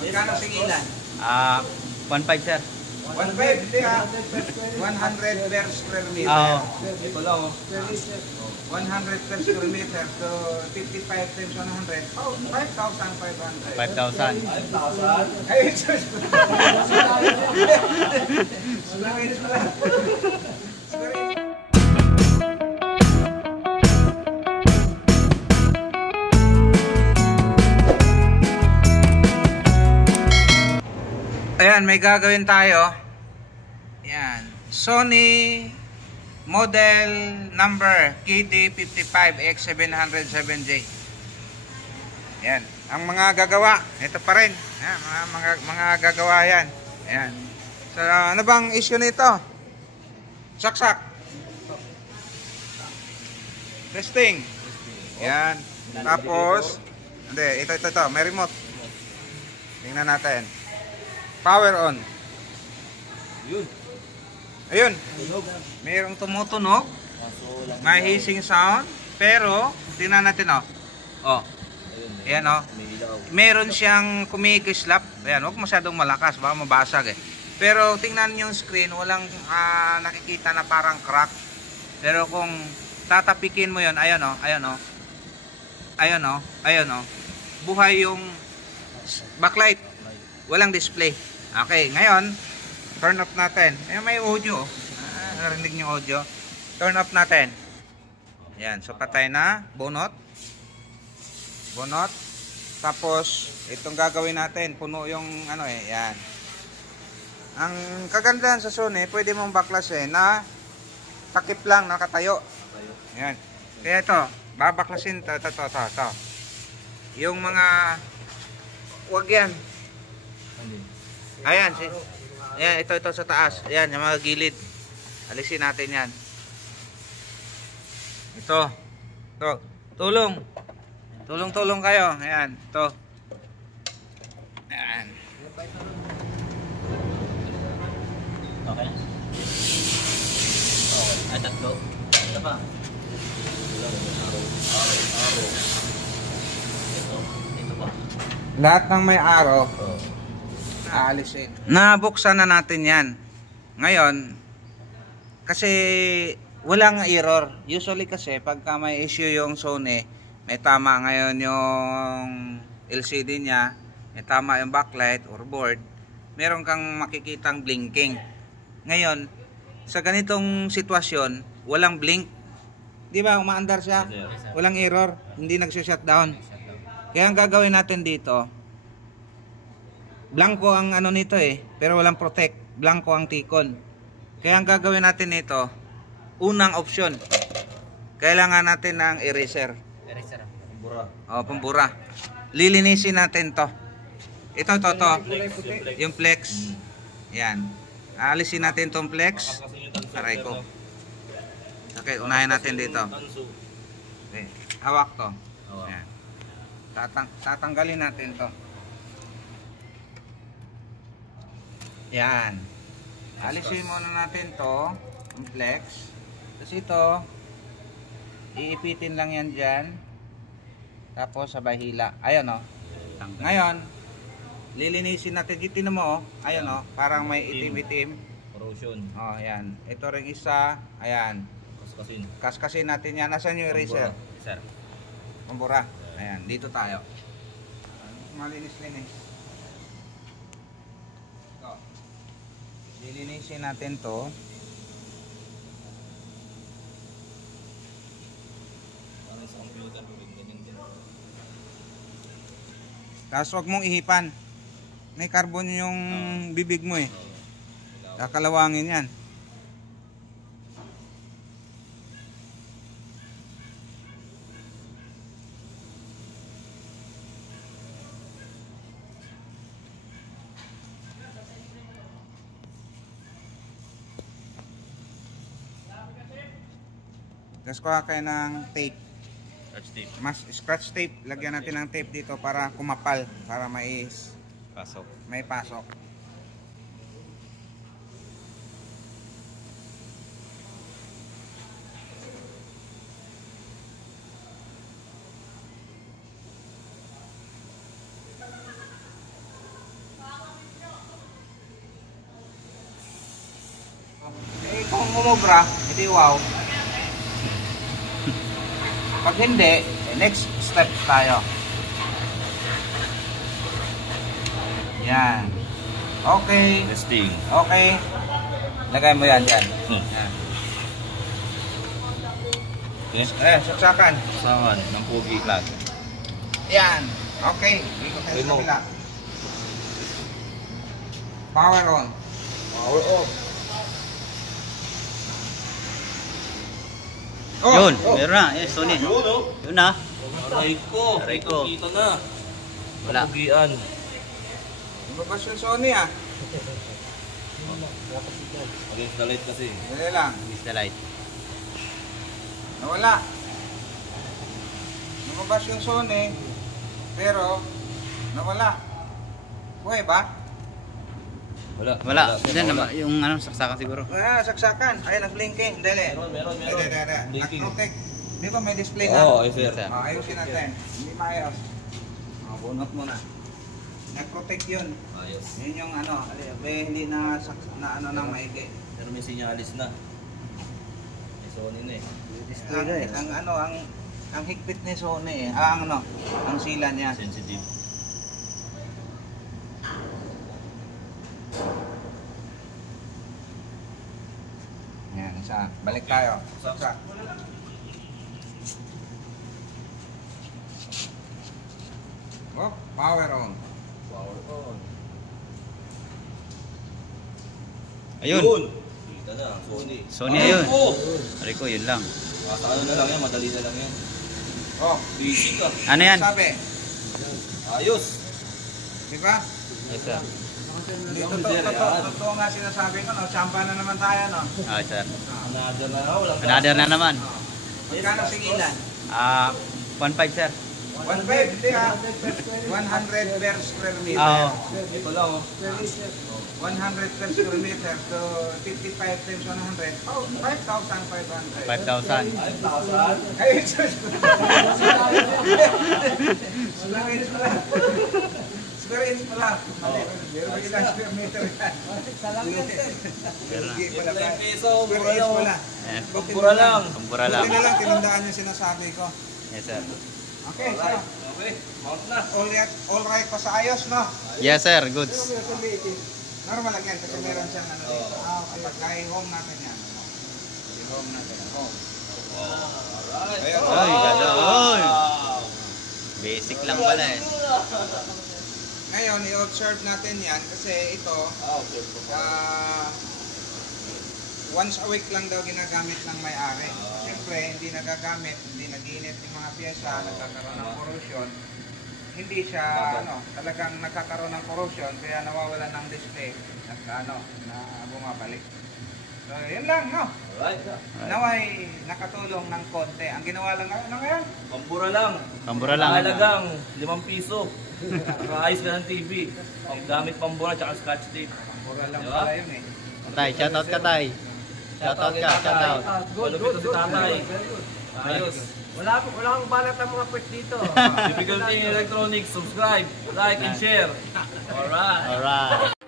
Magkano singilan? 1.5 sir. 1.5, hindi ha. 100 per square meter. Oo. Ito lang oh. 100 per square meter. So, 55 times 100. Oh, 5,500. 5,000. 5,000? Ay, sus. Square inch pala. Square inch. Ayan, may gagawin tayo. Ayan. Sony model number KD55X707J. Ayan. Ang mga gagawa, ito pa rin. Ayan, mga gagawa yan. Ayan. So, ano bang issue nito? Saksak. Testing. Ayan. Tapos, hindi, ito. May remote. Tingnan natin. Power on. Ayun. Mayroong tumutunog. May hissing sound. Pero, tingnan natin oh. Oh. Ayan oh. Meron siyang kumikislap. Ayan, huwag masyadong malakas. Baka mabasag eh. Pero, tingnan yung screen. Walang nakikita na parang crack. Pero kung tatapikin mo yun, ayan oh. Ayan oh. Ayan oh. Ayan oh. Buhay yung backlight. Walang display. Okay, ngayon, turn off natin. Ayan, may audio. Narinig niyo audio. Turn off natin. Ayan, so patay na. Bunot. Bunot. Tapos, itong gagawin natin. Puno yung ano eh. Ayan. Ang kagandahan sa Sony, pwede mong baklasin na takip lang, nakatayo. Ayan. Kaya ito, babaklasin ito. Yung mga, wag yan. Ayan, ayan, ito sa taas. Ayan, yung mga gilid. Alisin natin yan. Ito. Tulong. Tulong kayo. Ayan, ito. Ayan. Okay na? Okay. Ay, tatlo. Ito pa. Ito pa. Lahat ng may araw. Aalisin. Nabuksan na natin yan. Ngayon, kasi walang error. Usually kasi pagka may issue yung Sony, may tama ngayon yung LCD niya, may tama yung backlight or board, meron kang makikitang blinking. Ngayon, sa ganitong sitwasyon, walang blink. Di ba, umaandar siya? Walang error, hindi nagsha-shutdown. Kaya ang gagawin natin dito, blanco ang ano nito eh, pero walang protect. Blanco ang tikon. Kaya ang gagawin natin nito, unang option, kailangan natin ng eraser. Eraser. Pambura. O, pambura. Lilinisin natin to. Ito. Yung flex. Yan. Aalisin natin tong flex. Aray ko. Okay, unahin natin dito. Okay. Hawak to. Yan. Tatanggalin natin to. Yan. Alisin muna natin to, yung flex. Tapos ito, iipitin lang yan dyan. Tapos sabay hila. Ayan o. Ngayon, lilinisin natin. Tinan mo o. Ayan o. Parang may itim-itim. Corrosion. O, ayan. Ito rin isa. Ayan. Kaskasin natin yan. Nasaan yung eraser? Sir. Pambura. Ayan. Dito tayo. Malinis-linis. Lilinisin natin to. Tapos huwag mong ihipan. May carbon yung bibig mo eh. Kakalawangin yan. Tapos kuha kayo ng tape. Scratch tape. Lagyan natin ng tape dito para kumapal. Para may pasok. Kung umubra, hindi wow. Pag hindi, next step tayo. Yan. Okay. Testing. Okay. Lagay mo yan dyan. Hmm. Yan. Okay. Saksakan. Saman ng pogi lag. Yan. Okay. Ikot tayo sa Remote. kabila. Power on. Power off. Oh, Yun, oh. meron na. Eh, Sony. Yun oh. Yun na. Aray ko. Aray ko. Kita na. Wala. Pogian. Lumabas yung Sony ah. Against the light kasi. Dali lang. Miss the light. Nawala. Lumabas yung Sony. Pero, nawala. Buhay ba? Wala. Diyan naman yung ano saksakan siguro. Ah, saksakan. Ay, nag-blinking. Dali. Meron. Blinking. Nag-protect. Di ba may display na? Oo, yes sir. Yes, sir. Ayusin natin. Hindi maayos. Bunot mo na. Nag-protect yun. Ayos. Yun yung ano, hindi na ano nang maigi. Pero may sinyalis na. May Sony na eh. Ang higpit ni Sony eh. Ang sila niya. Sensitive. Yan, isa. Balik tayo. Saksak. Oh, power on. Power on. Ayun. Kita na, Sony. Sony ayun. Oh! Aray ko, yun lang. Sa ano na lang yan, madali na lang yan. Oh, Busy ka. Ano yan? sabi. Ayos. Di ba? Yes, sir. Totoo nga sinasabi ko, no? Champa na naman tayo, no? Ah, sir. Another na nga, walang Another na naman. Magkano singilan? 1.5, sir. 1.5, hindi ha? 100 per square meter. Oo. Ito lang oh. 100 per square meter, so 55 times 100. Oh, 5,500. 5,000. 5,000. Ay, sus! Square inch pala. Square inch pala. Mali, meron ba ilang square meter yan? Hindi pala pa. 10 peso, Square mura inch lang. pala. Ayan. Mura lang. Ang mura lang. Buti na lang, tinandaan yung sinasabi ko. Yes, sir. Okay, so, Okay, mount na. all right pa sa ayos, no? Yes, sir. Goods. Normal lang yan kasi meron siyang ano dito. Kapag i-home natin yan. I-home natin. Home. Alright. Ayun. Ay, ganda. Oy. Basic lang pala eh. Ngayon, i-observe natin yan kasi ito, Okay. once a week lang daw ginagamit ng may-ari. Siyempre, hindi nagagamit, hindi nag-iinit yung mga pyesa, nagkakaroon ng corrosion. Hindi siya, talagang nagkakaroon ng corrosion, kaya nawawalan ng display na bumabalik. So, yun lang, no? Alright. Naway nakatulong ng konti. Ang ginawa lang ngayon, Pambura lang. Pambura lang. Halagang 5 piso. Nakaayos ka ng TV. Ang gamit pambura tsaka scotch tape. pura lang Diba? pala yun eh. Tay, shoutout ka, tay. Shoutout ka, shoutout. Malupit to si tatay. Ayos. Wala akong balat ng mga pwet dito. Difficulty Electronics. Subscribe, like, and share. Alright. Alright.